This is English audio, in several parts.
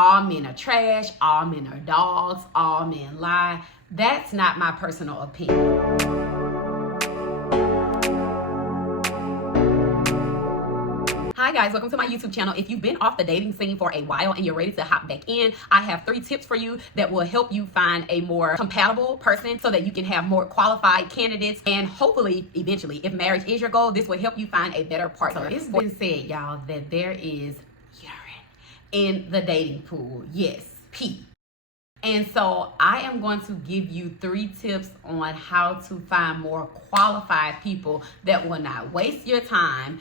all men are trash, all men are dogs, all men lie. That's not my personal opinion. Hi guys, welcome to my YouTube channel. If you've been off the dating scene for a while and you're ready to hop back in, I have 3 tips for you that will help you find a more compatible person so that you can have more qualified candidates, and hopefully, eventually, if marriage is your goal, this will help you find a better partner. So it's been said, y'all, that there is urine in the dating pool. Yes, pee. And so I am going to give you 3 tips on how to find more qualified people that will not waste your time.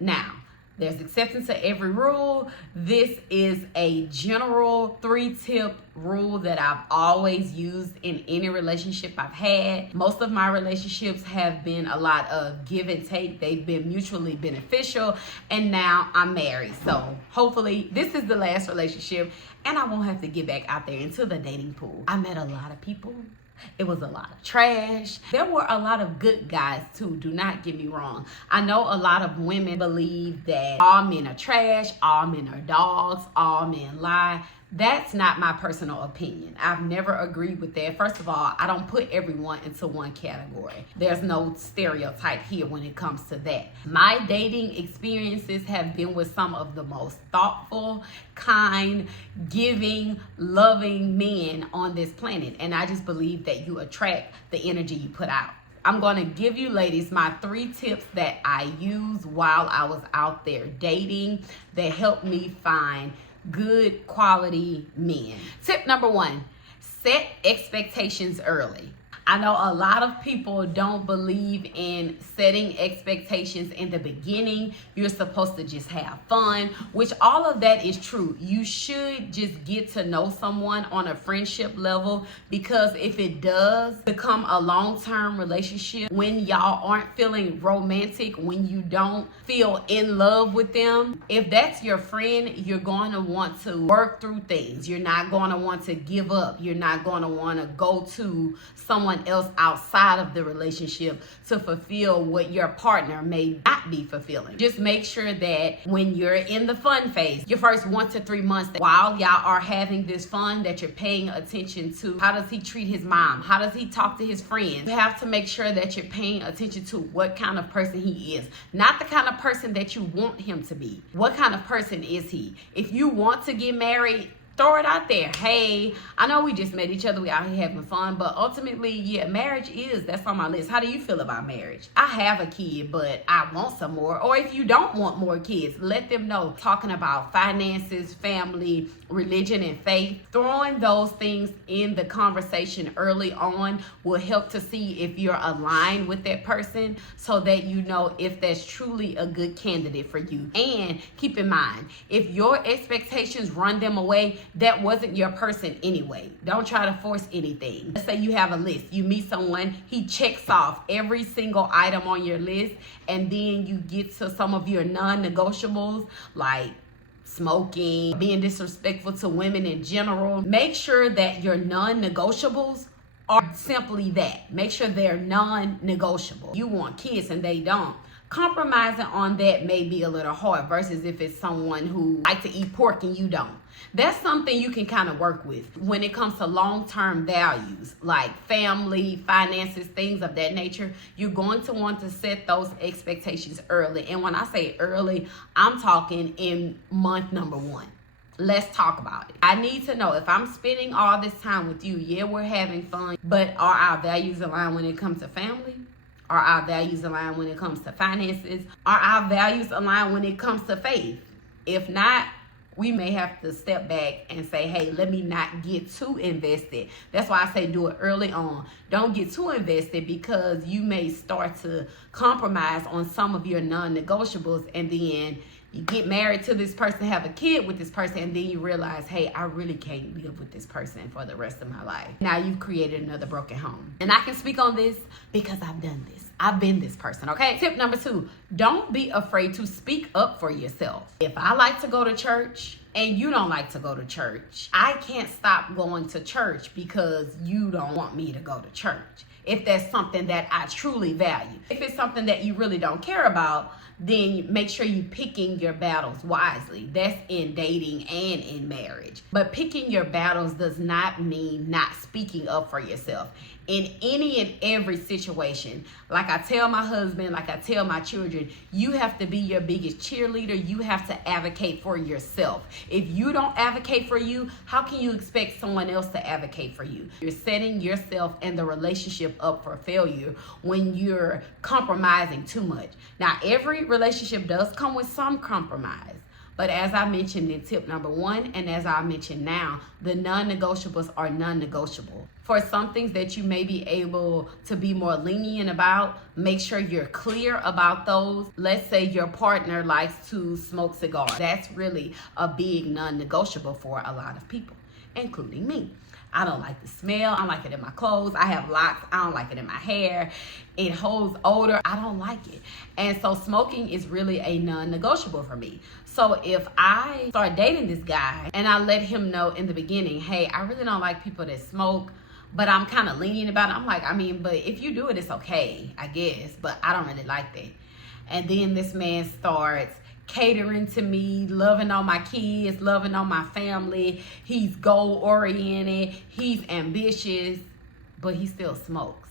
Now, there's exceptions to every rule. This is a general 3-tip rule that I've always used in any relationship I've had. Most of my relationships have been a lot of give and take. They've been mutually beneficial, and now I'm married. So hopefully this is the last relationship and I won't have to get back out there into the dating pool. I met a lot of people. It was a lot of trash. There were a lot of good guys too, do not get me wrong. I know a lot of women believe that all men are trash, all men are dogs, all men lie. That's not my personal opinion. I've never agreed with that. First of all, I don't put everyone into one category. There's no stereotype here when it comes to that. My dating experiences have been with some of the most thoughtful, kind, giving, loving men on this planet. And I just believe that you attract the energy you put out. I'm going to give you ladies my 3 tips that I used while I was out there dating that helped me find good quality men. Tip number 1, set expectations early. I know a lot of people don't believe in setting expectations in the beginning. You're supposed to just have fun, which all of that is true. You should just get to know someone on a friendship level, because if it does become a long-term relationship, when y'all aren't feeling romantic, when you don't feel in love with them, if that's your friend, you're going to want to work through things. You're not going to want to give up. You're not going to want to go to someone else outside of the relationship to fulfill what your partner may not be fulfilling. Just make sure that when you're in the fun phase, your first 1 to 3 months, while y'all are having this fun, that you're paying attention to how does he treat his mom? How does he talk to his friends? You have to make sure that you're paying attention to what kind of person he is. Not the kind of person that you want him to be. What kind of person is he? If you want to get married, throw it out there. Hey, I know we just met each other, we out here having fun, but ultimately, yeah, marriage that's on my list. How do you feel about marriage? I have a kid, but I want some more. Or if you don't want more kids, let them know. Talking about finances, family, religion, and faith, throwing those things in the conversation early on will help to see if you're aligned with that person, so that you know if that's truly a good candidate for you. And keep in mind, if your expectations run them away, that wasn't your person anyway. Don't try to force anything. Let's say you have a list. You meet someone, he checks off every single item on your list, and then you get to some of your non-negotiables like smoking, being disrespectful to women in general. Make sure that your non-negotiables are simply that. Make sure they're non-negotiable. You want kids and they don't. Compromising on that may be a little hard versus if it's someone who likes to eat pork and you don't. That's something you can kind of work with. When it comes to long-term values like family, finances, things of that nature, you're going to want to set those expectations early. And when I say early, I'm talking in month number 1. Let's talk about it. I need to know, if I'm spending all this time with you, yeah, we're having fun, but are our values aligned when it comes to family? Are our values aligned when it comes to finances? Are our values aligned when it comes to faith? If not, we may have to step back and say, hey, let me not get too invested. That's why I say do it early on. Don't get too invested, because you may start to compromise on some of your non-negotiables, and then you get married to this person, have a kid with this person, and then you realize, hey, I really can't live with this person for the rest of my life. Now you've created another broken home. And I can speak on this because I've done this. I've been this person, okay? Tip number 2, don't be afraid to speak up for yourself. If I like to go to church and you don't like to go to church, I can't stop going to church because you don't want me to go to church. If that's something that I truly value. If it's something that you really don't care about, then make sure you picking your battles wisely. That's in dating and in marriage. But picking your battles does not mean not speaking up for yourself. In any and every situation, like I tell my husband, like I tell my children, you have to be your biggest cheerleader. You have to advocate for yourself. If you don't advocate for you, how can you expect someone else to advocate for you? You're setting yourself and the relationship up for failure when you're compromising too much. Now, every relationship does come with some compromise. But as I mentioned in tip number 1, and as I mentioned now, the non-negotiables are non-negotiable. For some things that you may be able to be more lenient about, make sure you're clear about those. Let's say your partner likes to smoke cigars. That's really a big non-negotiable for a lot of people, including me. I don't like the smell. I don't like it in my clothes. I have locks. I don't like it in my hair. It holds odor. I don't like it. And so smoking is really a non-negotiable for me. So if I start dating this guy and I let him know in the beginning, hey, I really don't like people that smoke, but I'm kind of lenient about it. I'm like, but if you do it, it's okay, I guess. But I don't really like that. And then this man starts catering to me, loving on my kids, loving on my family. He's goal oriented, he's ambitious, but he still smokes.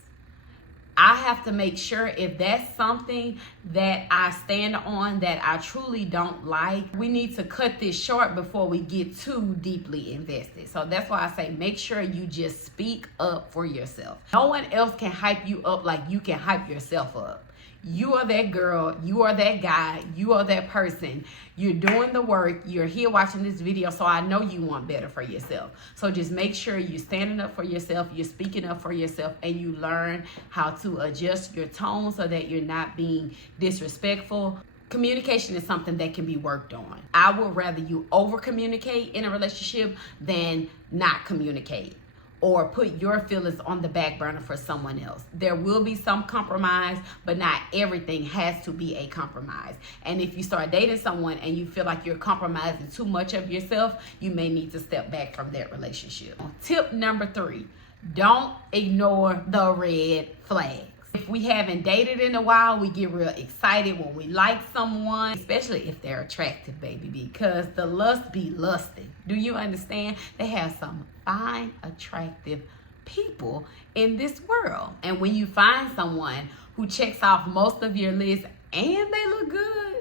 I have to make sure if that's something that I stand on that I truly don't like, we need to cut this short before we get too deeply invested. So that's why I say make sure you just speak up for yourself. No one else can hype you up like you can hype yourself up. You are that girl, you are that guy, you are that person. You're doing the work, you're here watching this video, so I know you want better for yourself. So just make sure you're standing up for yourself, you're speaking up for yourself, and you learn how to adjust your tone so that you're not being disrespectful. Communication is something that can be worked on. I would rather you over communicate in a relationship than not communicate, or put your feelings on the back burner for someone else. There will be some compromise, but not everything has to be a compromise. And if you start dating someone and you feel like you're compromising too much of yourself, you may need to step back from that relationship. Tip number 3, don't ignore the red flags. If we haven't dated in a while, we get real excited when we like someone, especially if they're attractive, baby, because the lust be lusting. Do you understand? They have some fine, attractive people in this world. And when you find someone who checks off most of your list and they look good,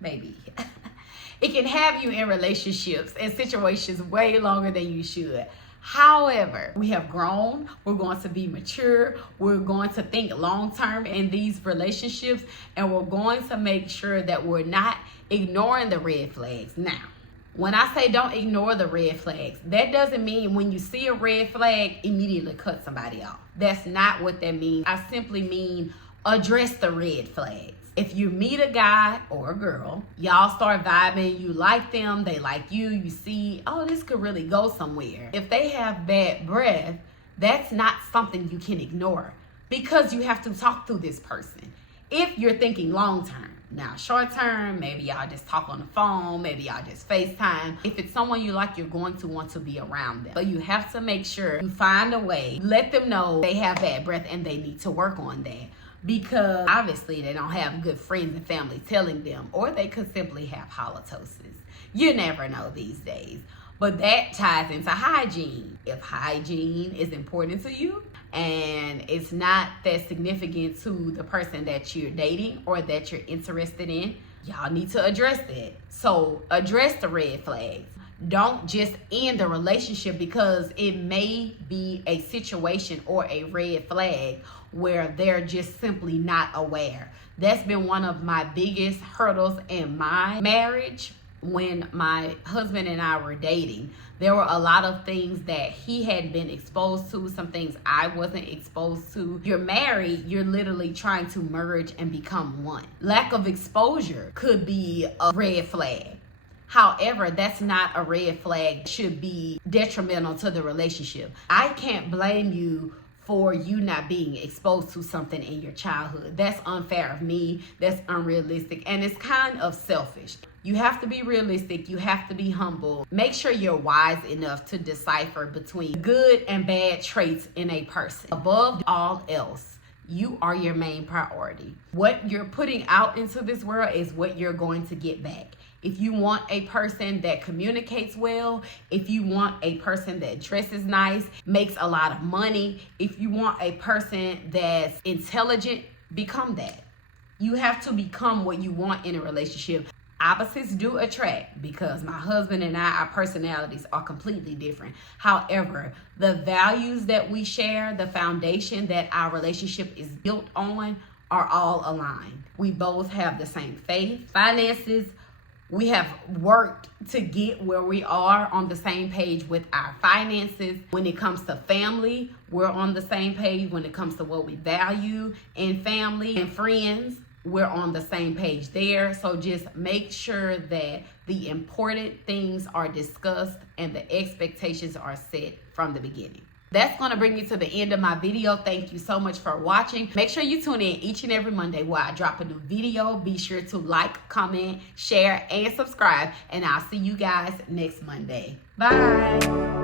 baby, it can have you in relationships and situations way longer than you should. However, we have grown, we're going to be mature, we're going to think long-term in these relationships, and we're going to make sure that we're not ignoring the red flags. Now, when I say don't ignore the red flags, that doesn't mean when you see a red flag, immediately cut somebody off. That's not what that means. I simply mean address the red flags. If you meet a guy or a girl, y'all start vibing, you like them, they like you, you see, oh, this could really go somewhere. If they have bad breath, that's not something you can ignore because you have to talk to this person. If you're thinking long term. Now, short term, maybe y'all just talk on the phone, maybe y'all just FaceTime. If it's someone you like, you're going to want to be around them. But you have to make sure you find a way, let them know they have bad breath and they need to work on that. Because obviously they don't have good friends and family telling them, or they could simply have halitosis. You never know these days. But that ties into hygiene. If hygiene is important to you and it's not that significant to the person that you're dating or that you're interested in, y'all need to address that. So address the red flags. Don't just end the relationship because it may be a situation or a red flag where they're just simply not aware. That's been one of my biggest hurdles in my marriage. When my husband and I were dating, there were a lot of things that he had been exposed to, some things I wasn't exposed to. You're married, you're literally trying to merge and become one. Lack of exposure could be a red flag. However, that's not a red flag. It should be detrimental to the relationship. I can't blame you for you not being exposed to something in your childhood. That's unfair of me, that's unrealistic, and it's kind of selfish. You have to be realistic, you have to be humble. Make sure you're wise enough to decipher between good and bad traits in a person. Above all else, You are your main priority. What you're putting out into this world is what you're going to get back. If you want a person that communicates well, if you want a person that dresses nice, makes a lot of money, if you want a person that's intelligent, become that. You have to become what you want in a relationship. Opposites do attract, because my husband and I, our personalities are completely different. However, the values that we share, the foundation that our relationship is built on, are all aligned. We both have the same faith, finances. We have worked to get where we are on the same page with our finances. When it comes to family, we're on the same page. When it comes to what we value in family and friends, we're on the same page there. So just make sure that the important things are discussed and the expectations are set from the beginning. That's going to bring me to the end of my video. Thank you so much for watching. Make sure you tune in each and every Monday where I drop a new video. Be sure to like, comment, share, and subscribe. And I'll see you guys next Monday. Bye.